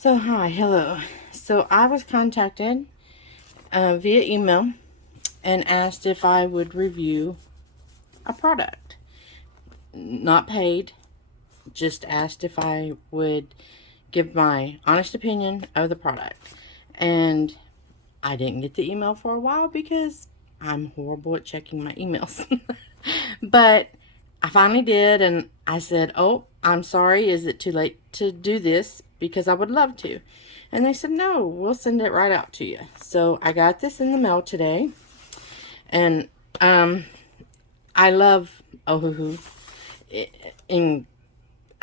So, hi, hello. So, I was contacted via email and asked if I would review a product. Not paid, just asked if I would give my honest opinion of the product. And I didn't get the email for a while because I'm horrible at checking my emails. But I finally did, and I said, "Oh, I'm sorry. Is it too late to do this? Because I would love to." And they said, "No, we'll send it right out to you." So I got this in the mail today, and I love Ohuhu. And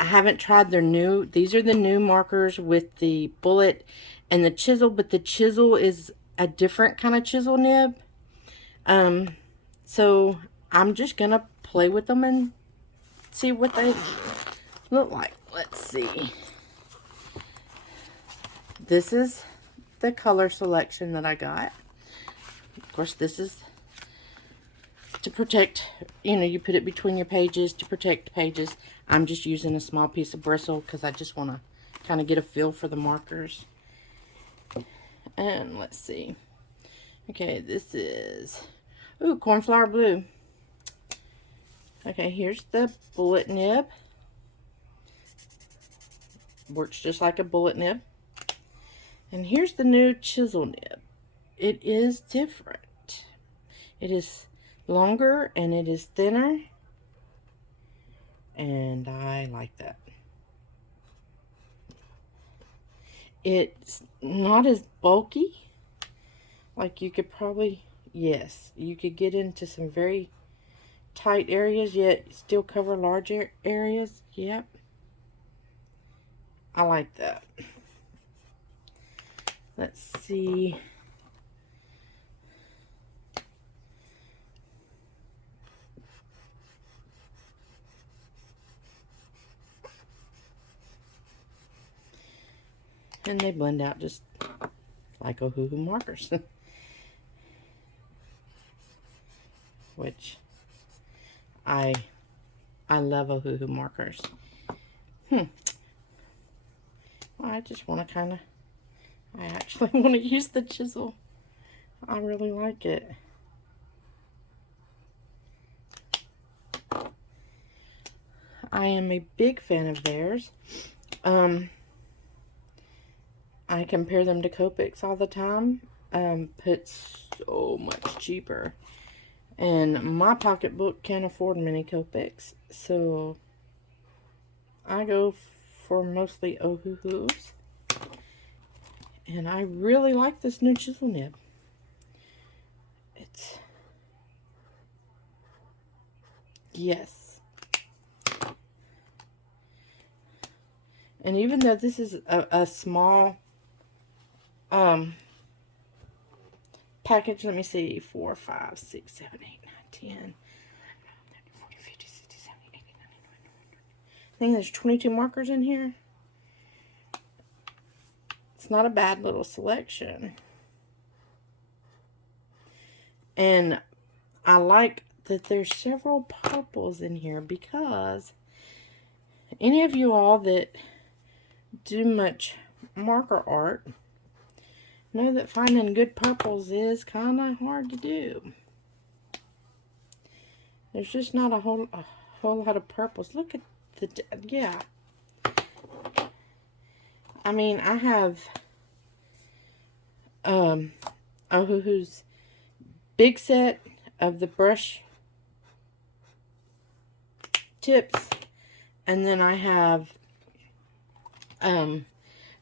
I haven't tried their new. These are the new markers with the bullet and the chisel, but the chisel is a different kind of chisel nib. So I'm just gonna play with them and see what they look like. Let's see. This is the color selection that I got. Of course, this is to protect, you put it between your pages to protect pages. I'm just using a small piece of bristle because I just want to kind of get a feel for the markers. And let's see. Okay, this is, cornflower blue. Okay, here's the bullet nib. Works just like a bullet nib. And here's the new chisel nib. It is different. It is longer and it is thinner. And I like that. It's not as bulky. Like you could probably, yes, you could get into some very tight areas, yet still cover larger areas. Yep. I like that. Let's see. And they blend out just like Ohuhu markers. Which I love Ohuhu markers. Well, I just want to I actually want to use the chisel. I really like it. I am a big fan of theirs. I compare them to Copics all the time. But so much cheaper. And my pocketbook can't afford many Copics. So I go for mostly Ohuhus. And I really like this new chisel nib. Yes. And even though this is a small package, let me see, 4, 5, 6, 7, 8, 9, 10, 40, 50, 60, 70, 80, 90, 91. I think there's 22 markers in here. It's not a bad little selection. And I like that there's several purples in here, because any of you all that do much marker art know that finding good purples is kind of hard to do. There's just not a whole lot of purples. Look at yeah. I mean, I have Ohuhu's big set of the brush tips, and then I have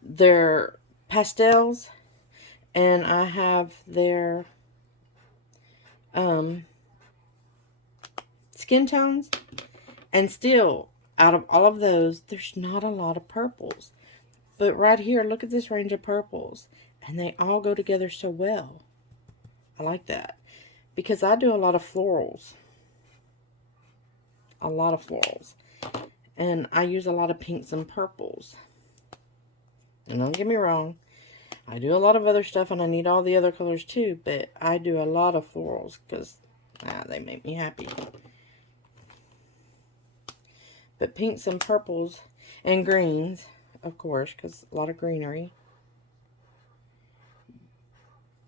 their pastels, and I have their skin tones. And still, out of all of those, there's not a lot of purples. But right here, look at this range of purples. And they all go together so well. I like that. Because I do a lot of florals. A lot of florals. And I use a lot of pinks and purples. And don't get me wrong, I do a lot of other stuff and I need all the other colors too. But I do a lot of florals because they make me happy. But pinks and purples and greens, of course, because a lot of greenery.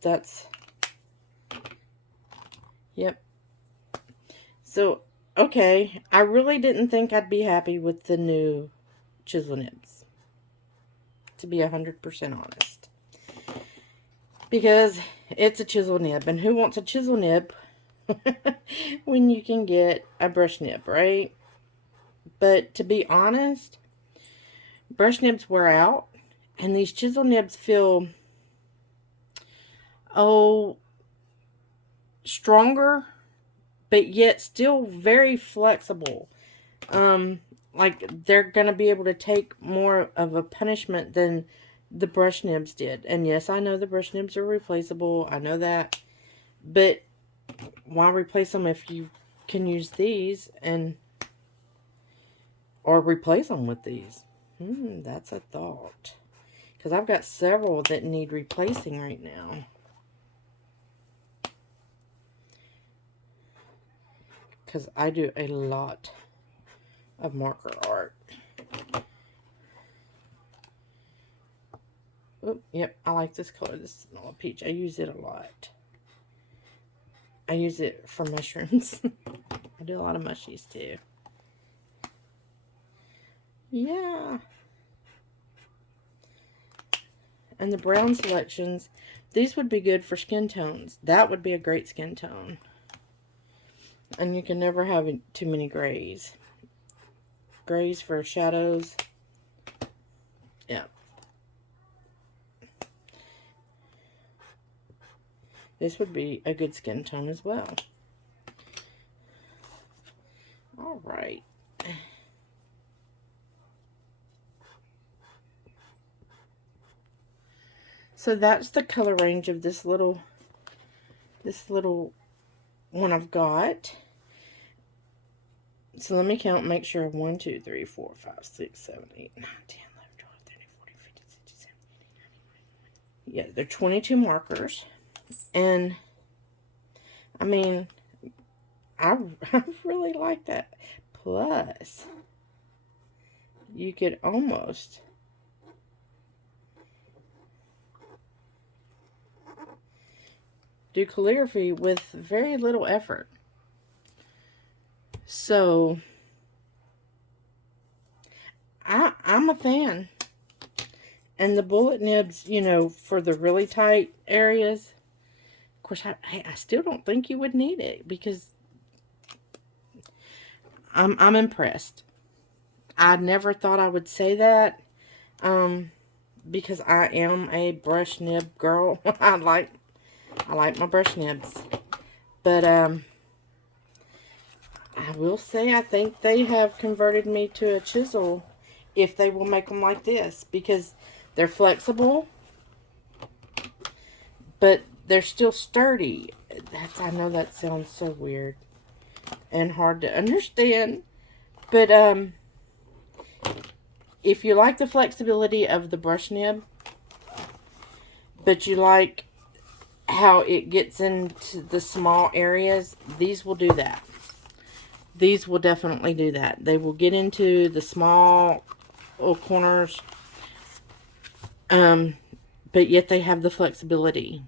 That's, yep. So, okay, I really didn't think I'd be happy with the new chisel nibs, to be 100% honest. Because it's a chisel nib, and who wants a chisel nib when you can get a brush nib, right? But to be honest, brush nibs wear out, and these chisel nibs feel, stronger, but yet still very flexible. Like they're gonna be able to take more of a punishment than the brush nibs did. And yes, I know the brush nibs are replaceable. I know that. But why replace them if you can use these or replace them with these? That's a thought. Because I've got several that need replacing right now. Because I do a lot of marker art. Oh, yep, I like this color. This is vanilla peach. I use it a lot. I use it for mushrooms. I do a lot of mushies too. Yeah. And the brown selections, these would be good for skin tones. That would be a great skin tone. And you can never have too many grays. Grays for shadows. Yeah. This would be a good skin tone as well. All right. So that's the color range of this little one I've got. So let me count and make sure. 1, 2, 3, 4, 5, 6, 7, 8, 9, 10, 11, 12, 13, 14, 15, 16, 17, 18, 19. Yeah, they're 22 markers. And I mean, I really like that. Plus, you could almost do calligraphy with very little effort. So, I'm a fan. And the bullet nibs, you know, for the really tight areas, of course, I still don't think you would need it because I'm impressed. I never thought I would say that, because I am a brush nib girl. I like my brush nibs, but I will say I think they have converted me to a chisel if they will make them like this, because they're flexible, but they're still sturdy. I know that sounds so weird and hard to understand, but if you like the flexibility of the brush nib, but you like how it gets into the small areas, these will do that. These will definitely do that. They will get into the small little corners, but yet they have the flexibility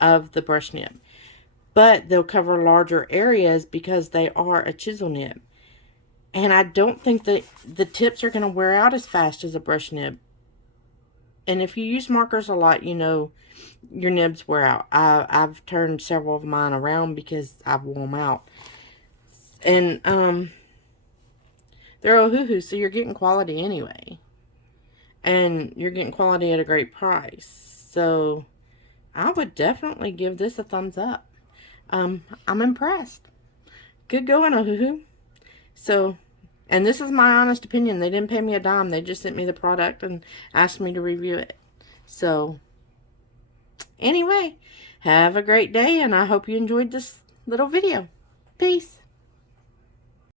of the brush nib. But they'll cover larger areas because they are a chisel nib. And I don't think that the tips are going to wear out as fast as a brush nib. And if you use markers a lot, you know, your nibs wear out. I've turned several of mine around because I've worn them out. And they're Ohuhu, so you're getting quality anyway. And you're getting quality at a great price. So I would definitely give this a thumbs up. I'm impressed. Good going, Ohuhu. So, and this is my honest opinion. They didn't pay me a dime. They just sent me the product and asked me to review it. So, anyway, have a great day, and I hope you enjoyed this little video. Peace.